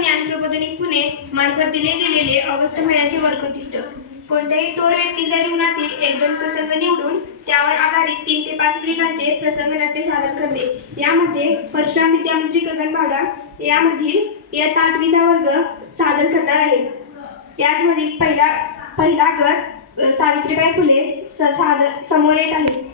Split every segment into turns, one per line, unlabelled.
ज्ञान प्रबोधनी पुणे मार्फत दिले गेलेले ऑगस्ट महिन्याचे वर्गोत्तिष्ट कोणत्याही थोर व्यक्तीच्या जीवनातील एक दोन प्रसंग निवडून त्यावर आधारित तीन ते पाच मिनिटांचे प्रसंग नाट्य सादर करणे. यामध्ये परशुराम विद्यामंत्री गगन भाडा यामधील इयत्ता आठवीचा वर्ग सादर करणार आहे. याचमधील पहिला पहिला गट सावित्रीबाई फुले सादर समोर येत आहे.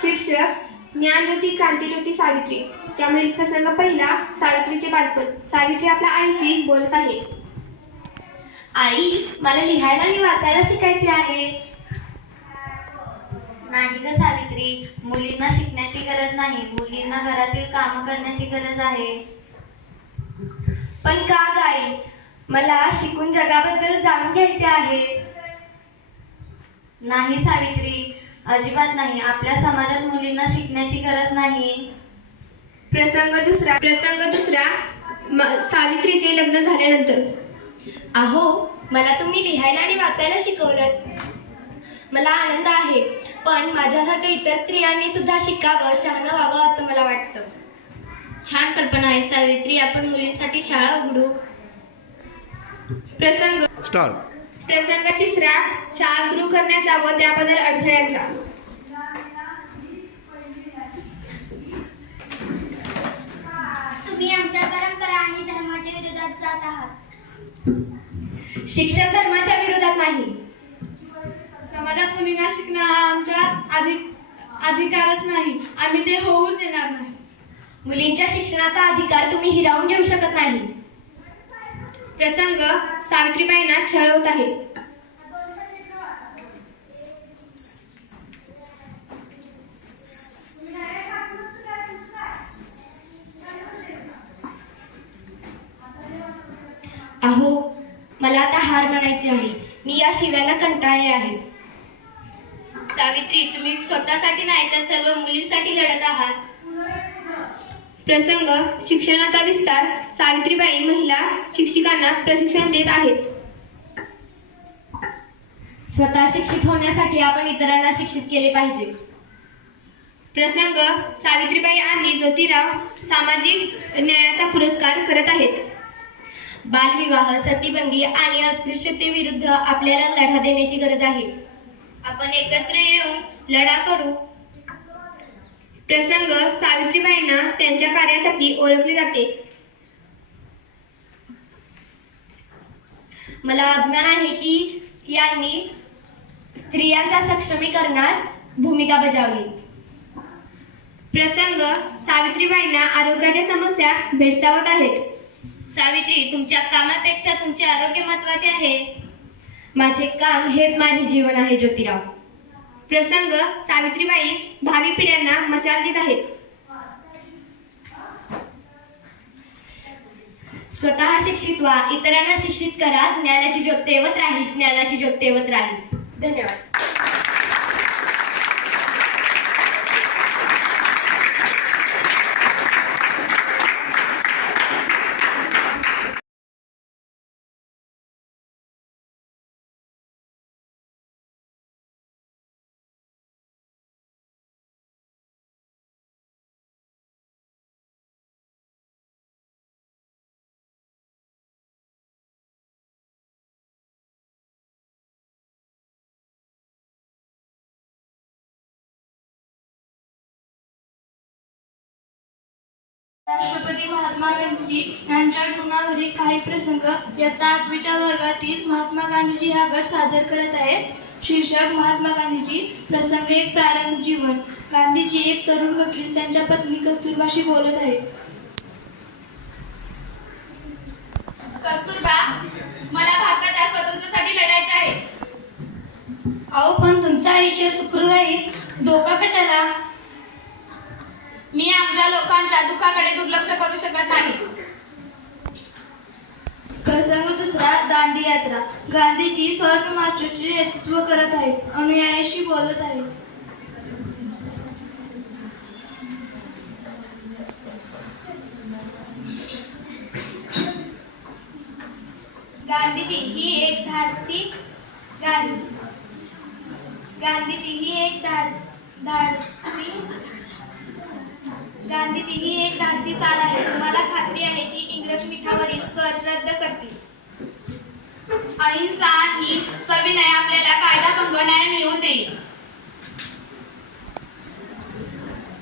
शीर्षक ज्ञानज्योती क्रांतीज्योती सावित्री. त्यामधील प्रसंग पहिला सावित्रीचे बालपण. सावित्री आपल्या आईशी बोलत आहे.
आई मला लिहायला आणि वाचायला शिकायचे आहे. नाही ग सावित्री मुलींना शिकण्याची गरज नाही. मुलींना घरातील काम करण्याची गरज आहे. पण का ग आई? मला शिकून जगाबद्दल जाणून घ्यायचे आहे. नाही सावित्री अजिबात नाही. आपल्या समाजात मुलींना शिकण्याची गरज नाही.
प्रसंग दुसरा प्रसंग दुसरा. सावित्रीचे लग्न झाल्यानंतर.
अहो मला तुम्ही लिहायला आणि वाचायला शिकवलं मला आनंद आहे पण माझ्यासारखं इतर स्त्रियांनी सुद्धा शिकावं शहाणं व्हावं असं मला वाटतं. छान कल्पना आहे सावित्री. आपण मुलींसाठी शाळा उघडू.
प्रसंग.
स्टार्ट
प्रसंग तिसरा शाळा सुरू करण्याचा व त्याबद्दल अडथळ्यांचा
तुम्ही आमच्या परंपरा आणि धर्माच्या विरोधात जात आहात. शिक्षण धर्माच्या विरोधात नाही.
समाजात मुलींना शिकणं हा आमच्या अधिक अधिकारच नाही. आम्ही ते होऊच देणार नाही.
मुलींच्या शिक्षणाचा अधिकार तुम्ही हिरावून घेऊ शकत नाही.
प्रसंग सावित्रीबाईंना छळ होत आहे.
अहो मला आता हार म्हणायची आहे. मी या शिव्यांना कंटाळले आहे. सावित्री तुम्ही स्वतःसाठी नाही तर सर्व मुलींसाठी लढत आहात.
प्रसंग शिक्षणाचा विस्तार सावित्रीबाई महिला शिक्षिकांना प्रशिक्षण देत आहेत.
स्वतः शिक्षित होण्यासाठी आपण इतरांना शिक्षित केले पाहिजे.
प्रसंग सावित्रीबाई आणि ज्योतिराव सामाजिक न्यायाचा पुरस्कार करत आहेत.
बालविवाह सतीबंदी आणि अस्पृश्यतेविरुद्ध आपल्याला लढा देण्याची गरज आहे.
आपण एकत्र येऊन लढा करू प्रसंग सावित्रीबाईंना त्यांच्या कार्यासाठी ओळखले जाते.
मला अभिमान आहे की यांनी स्त्रियांच्या सक्षमीकरणात भूमिका बजावली.
प्रसंग सावित्रीबाईंना आरोग्याच्या समस्या भेडसावत आहेत.
सावित्री तुमच्या कामापेक्षा तुमचे आरोग्य महत्त्वाचे आहे. माझे काम हेच माझे जीवन आहे ज्योतिराव.
प्रसंग सावित्रीबाई भावी पिढ्यांना मशाल देत आहेत.
स्वतः शिक्षित व्हा इतरांना शिक्षित करा ज्ञानाची ज्योत तेवत राहील ज्ञानाची ज्योत तेवत राहील. धन्यवाद.
राष्ट्रपती महात्मा गांधीजी यांच्या जीवनावरील काही प्रसंग इयत्ता आठवीच्या वर्गातील महात्मा गांधीजी हा गट सादर करत आहे शीर्षक महात्मा गांधीजी प्रसंग एक प्रारंभ जीवन. गांधीजी एक तरुण वकील त्यांच्या पत्नी कस्तुरबाशी बोलत आहे
कस्तुरबा मला भारताच्या स्वातंत्र्यासाठी लढायचे आहे.
अहो पण तुमचं आयुष्य सुखरूप आहे. धोका कशाला?
मी आमच्या लोकांच्या दुःखाकडे दुर्लक्ष करू शकत नाही.
प्रसंग दुसरा दांडी यात्रा. गांधीजी स्वर्ण मार्चचे नेतृत्व करत आहेत अनुयायांशी बोलत आहेत.
गांधीजी ही एक धाडसी गांधी. गांधीजी ही एक धाडस धाडसी गांधीजी
ही एक धाडसी चाल आहे. तुम्हाला खात्री आहे की इंग्रज मिठावरील कर रद्द करतील.
अहिंसा ही सविनय आपल्याला कायदा भंग न्याय मिळवून देईल.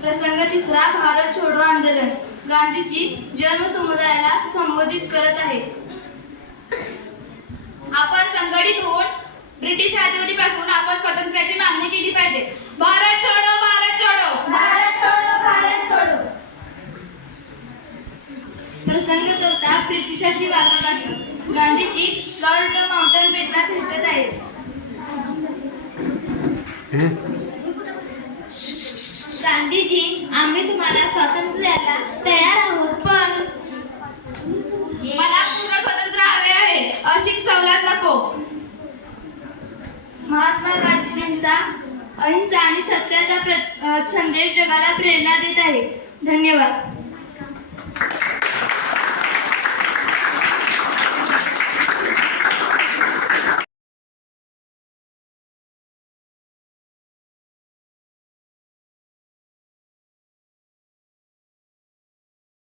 प्रसंग तिसरा भारत छोडो आंदोलन. गांधीजी जन्म समुदायाला संबोधित करत आहेत.
आपण संघटित होऊन ब्रिटिश राजवटीपासून आपण स्वातंत्र्याची मागणी केली पाहिजे. भारत छोडो भारत छोडो.
भारत छोडो. भारत
प्रसंग चौथा ब्रिटिशाशी वाटाघाटी गांधीजी लॉर्ड माउंटन बेटला भेटत आहेत.
गांधीजी आम्ही तुम्हाला स्वातंत्र्याला तयार आहोत पण
मला पूर्ण स्वातंत्र्य हवे आहे. अशी सवलत नको.
महात्मा गांधीजींचा अहिंसा आणि सत्याचा संदेश जगाला प्रेरणा देत आहे. धन्यवाद.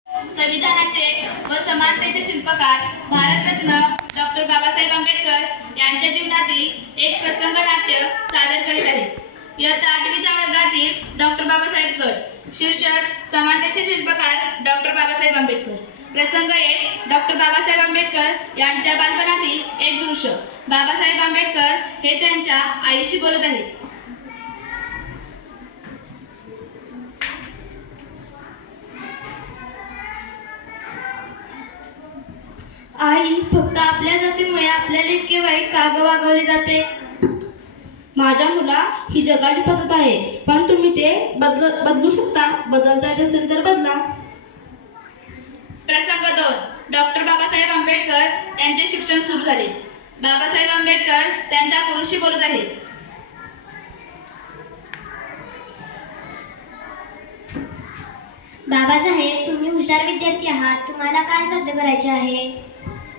संविधानाचे व समानतेचे शिल्पकार भारतरत्न डॉक्टर बाबासाहेब आंबेडकर यांच्या जीवनातील एक प्रसंग नाट्य सादर करीत आहे इयत्ता आठवीच्या वर्गातील डॉक्टर बाबासाहेब गट शीर्षक समानतेचे शिल्पकार डॉक्टर बाबासाहेब आंबेडकर. प्रसंग एक डॉक्टर बाबासाहेब आंबेडकर यांच्या बालपणातील एक दृश्य. बाबासाहेब आंबेडकर हे त्यांच्या आईशी बोलत आहेत.
आई फक्त आपल्या जातीमुळे आपल्याला इतके वाईट का वागवले जाते.
माझ्या मुला ही जगाची पद्धत आहे. पण तुम्ही ते बदल बदलू शकता. बदलता येत असेल तर बदला.
प्रसंग दोन. डॉक्टर बाबासाहेब आंबेडकर यांचे शिक्षण सुरू झाले. बाबासाहेब आंबेडकर त्यांच्या गुरुशी बोलत आहेत.
बाबासाहेब तुम्ही हुशार विद्यार्थी आहात. तुम्हाला काय साध्य करायचे आहे?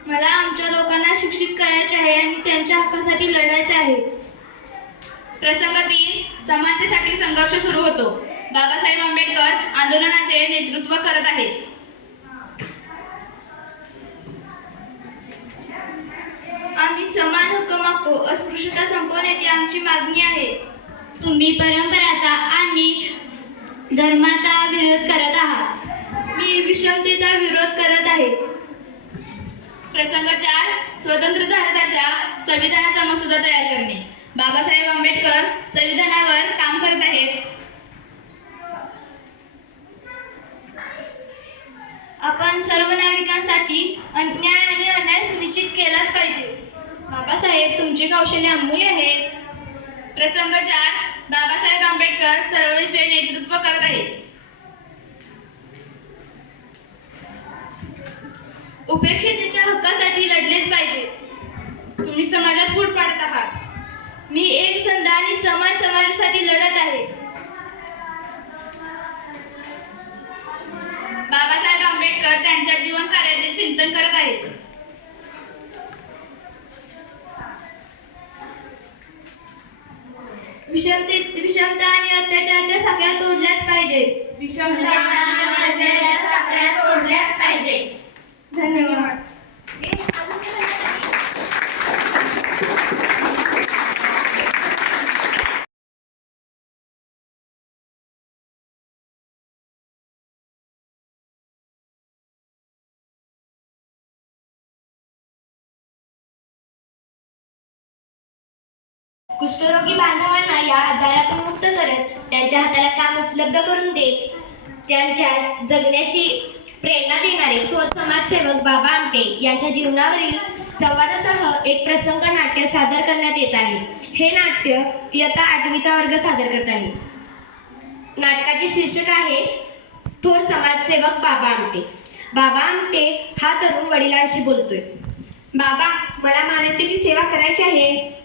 मला आमच्या लोकांना शिक्षित करायचे आहे आणि त्यांच्या हक्कासाठी लढायचे आहे.
प्रसंग तीन समानतेसाठी संघर्ष सुरू होतो. बाबासाहेब आंबेडकर आंदोलनाचे नेतृत्व करत आहेत.
आम्ही समान हक्क मागतो अस्पृश्यता संपवण्याची आमची मागणी आहे.
तुम्ही परंपराचा आणि धर्माचा विरोध करत आहात.
मी विषमतेचा विरोध करत आहे.
प्रसंग चार स्वतंत्र भारताच्या संविधानाचा मसुदा तयार करणे. बाबासाहेब आंबेडकर संविधानावर काम करत आहेत.
आपण सर्व नागरिकांसाठी अन्याय आणि अन्याय सुनिश्चित केलाच पाहिजे.
बाबासाहेब तुमची कौशल्य अमूल्य आहेत.
प्रसंग चार बाबासाहेब आंबेडकर चळवळीचे नेतृत्व करत आहेत.
उपेक्षितेच्या हक्कासाठी लढलेच पाहिजे.
तुम्ही समाजात फूट पाडत आहात.
मी एक संध आणि समान समाजासाठी लढत आहे.
बाबासाहेब आंबेडकर त्यांच्या जीवन कार्याचे चिंतन करत आहेत.
विषमते विषमता आणि अत्याचाराच्या साखळ्या तोडल्याच पाहिजे.
तोडल्याच पाहिजे.
धन्यवाद.
कुष्ठरोगी बांधवांना या आजारातून मुक्त करत त्यांच्या हाताला काम उपलब्ध करून देत त्यांच्या जगण्याची प्रेरणा देणारे थोर समाजसेवक बाबा आमटे यांच्या जीवनावरील संवादासह एक प्रसंग नाट्य सादर करण्यात येत आहे. हे नाट्य इयत्ता आठवीचा वर्ग सादर करत आहे. नाटकाचे शीर्षक आहे थोर समाजसेवक बाबा आमटे. बाबा आमटे हा तरुण वडिलांशी बोलतोय.
बाबा मला मानवतेची सेवा करायची आहे.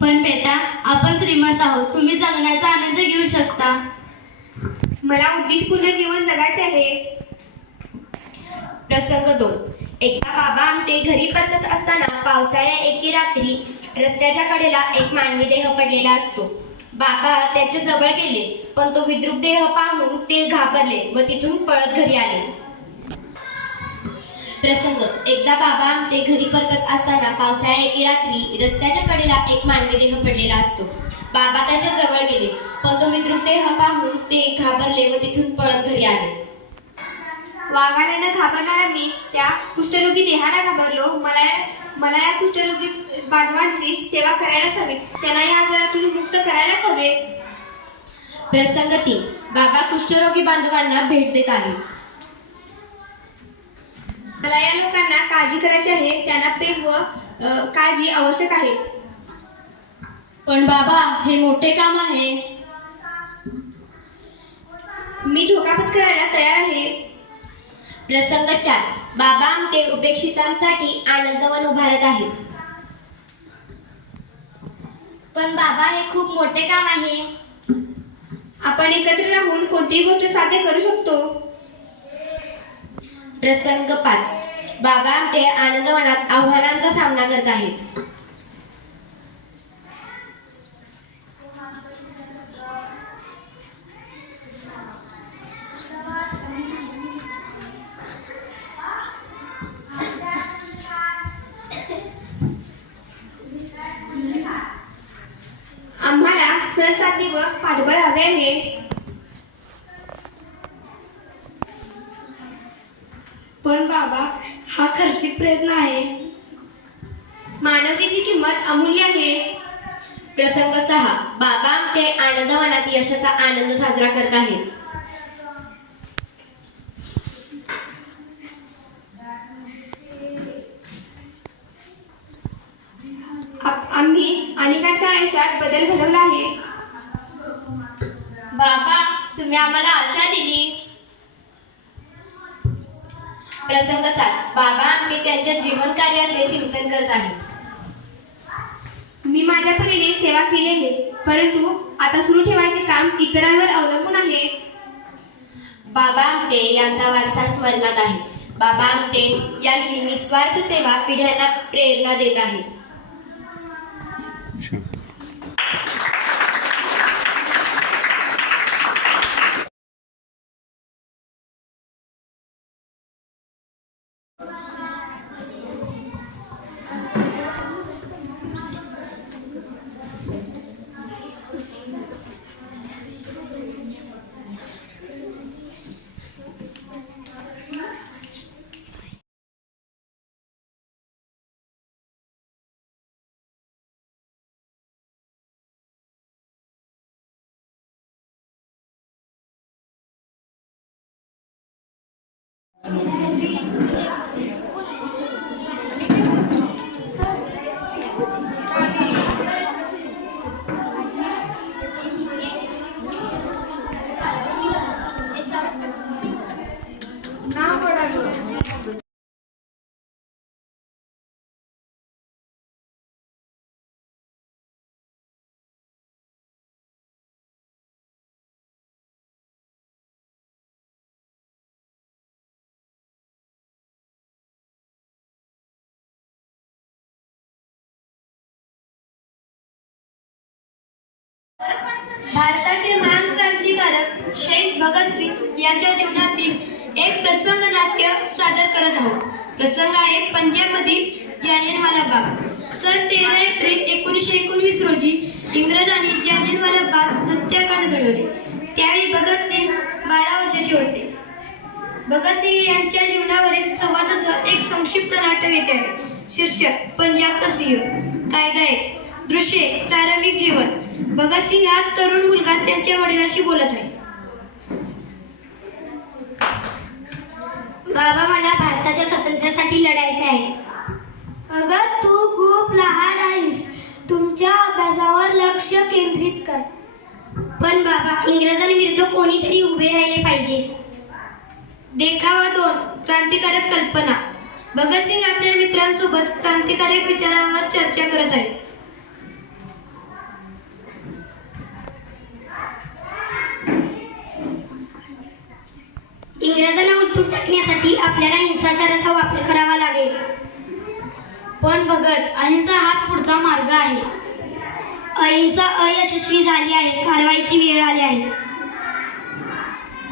पण बेटा आपण श्रीमंत आहोत. तुम्ही जगण्याचा आनंद घेऊ शकता.
मला उद्देशपूर्ण जीवन जगायचे आहे.
प्रसंग दोन. एकदा बाबा आमटे घरी परतत असताना पावसाळ्या एके रात्री रस्त्याच्या कडेला एक मानवी देह पडलेला असतो. बाबा त्याच्याजवळ गेले पण तो विद्रुप देह पाहून ते घाबरले व तिथून पळत घरी आले. प्रसंग. एकदा बाबा ते घरी परतत असताना पावसाळ्या एके रात्री रस्त्याच्या कडेला एक मानवी देह पडलेला असतो. बाबा त्याच्याजवळ गेले. पण तो विद्रुप देह पाहून ते घाबरले व तिथून पळत घरी आले.
वाघाला घाबरणारा मी त्या कुष्ठरोगी देहाला घाबरलो. मला मला या कुष्ठरोगी बांधवांची सेवा करायलाच हवी. त्यांना या आजारातून मुक्त करायलाच हवे.
प्रसंग तीन. बाबा कुष्ठरोगी बांधवांना भेट देत आहेत.
मला या लोकांना काळजी करायची आहे त्यांना प्रेम व काळजी आवश्यक आहे.
पण बाबा हे मोठे काम आहे.
मी धोका पत्करायला तयार आहे.
प्रसंग चार. बाबा आमटे उपेक्षितांसाठी आनंदवन उभारत आहेत
पण बाबा हे खूप मोठे काम आहे.
आपण एकत्र राहून कोणतीही गोष्ट साध्य करू शकतो.
प्रसंग पाच. बाबा आमटे आनंदवनात आव्हानांचा सामना करत आहेत.
प्रयत्न आहे
मानवतेची किंमत अमूल्य आहे.
प्रसंग सहा. बाबा आमटे आनंदवनात यशाचा आनंद साजरा करत आहेत.
आम्ही अनेकांच्या आयुष्यात बदल घडवला आहे.
बाबा तुम्ही आम्हाला आशा दिली.
प्रसंग सात. बाबा आमटे त्यांच्या जीवन कार्याचे चिंतन करत आहेत
मी माझ्या परीने सेवा केली आहे परंतु आता सुरू ठेवायचे काम इतरांवर अवलंबून आहे.
बाबा आमटे यांचा वारसा स्मरणात आहे. बाबा आमटे यांची निस्वार्थ सेवा पिढ्यांना प्रेरणा देत आहे. Thank you.
भारताचे महान क्रांतिकारक शहीद भगतसिंग यांच्या जीवनातील एक प्रसंग नाट्य सादर करत आहोत. प्रसंग आहे पंजाबमधील जालियनवाला बाग सन तेरा एप्रिल एकोणीसशे एकोणवीस रोजी इंग्रजांनी जालियनवाला बाग हत्याकांड घडवले. त्यावेळी भगतसिंग बारा वर्षाचे होते. भगतसिंग यांच्या जीवनावरील संवादासह एक संक्षिप्त नाटक येते. आहे शीर्षक पंजाबचा सिंह कायदा एक. दृश्य प्रारंभिक जीवन. भगतसिंग हा तरुण मुलगा त्यांच्या वडिलांशी बोलत आहे.
बाबा मला भारताच्या स्वातंत्र्यासाठी लढायचे आहे. अगं तू खूप लहान आहेस. तुमच्या अभ्यासावर लक्ष केंद्रित कर. पण बाबा इंग्रजांविरुद्ध कोणीतरी उभे राहिले पाहिजे.
देखावा दोन क्रांतिकारक कल्पना. भगतसिंग आपल्या मित्रांसोबत क्रांतिकारक विचारांवर चर्चा करत आहे
आपल्याला हिंसाचाराचा वापर करावा लागेल.
पण भगत अहिंसा हाच पुढचा मार्ग आहे.
अहिंसा अयशस्वी झाली आहे कारवाईची वेळ आली आहे.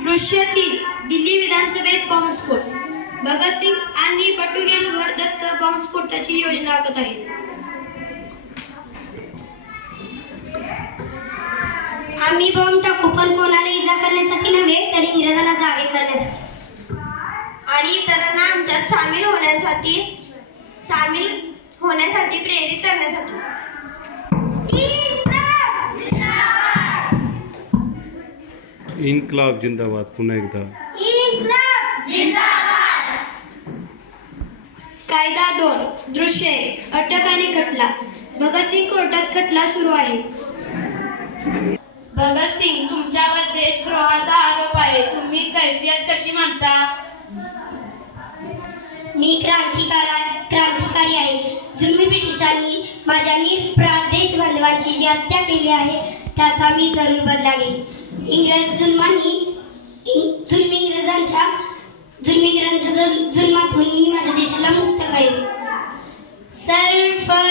दृश्य तीन दिल्ली विधानसभेत बॉम्बस्फोट. भगतसिंग आणि बटुकेश्वर दत्त बॉम्बस्फोटाची योजना आखत आहेत.
आम्ही बॉम्ब टाकू पण कोणाला इजा करण्यासाठी नव्हे तर इंग्रजांना जागे करण्यासाठी.
आणि इतरांना आमच्यात सामील होण्यासाठी सामील होण्यासाठी प्रेरित करण्यासाठी.
इन्कलाब जिंदाबाद पुन्हा एकदा.
कायदा दोन दृश्य अटक आणि खटला. भगतसिंग कोर्टात खटला सुरू आहे.
भगतसिंग तुमच्यावर देशद्रोहाचा आरोप आहे. तुम्ही कैफियत कशी मांडता?
मी क्रांतिकारा क्रांतिकारी आहे. जुलमी ब्रिटिशांनी माझ्या निरपराध देश बांधवांची जी हत्या केली आहे त्याचा मी जरूर बदला घेईन. इंग्रज जुलमांनी इं- जुलमी इंग्रजांच्या जुलमी इंग्रजांच्या जुन्मातून जुलमातून मी माझ्या देशाला मुक्त करेन. सर्व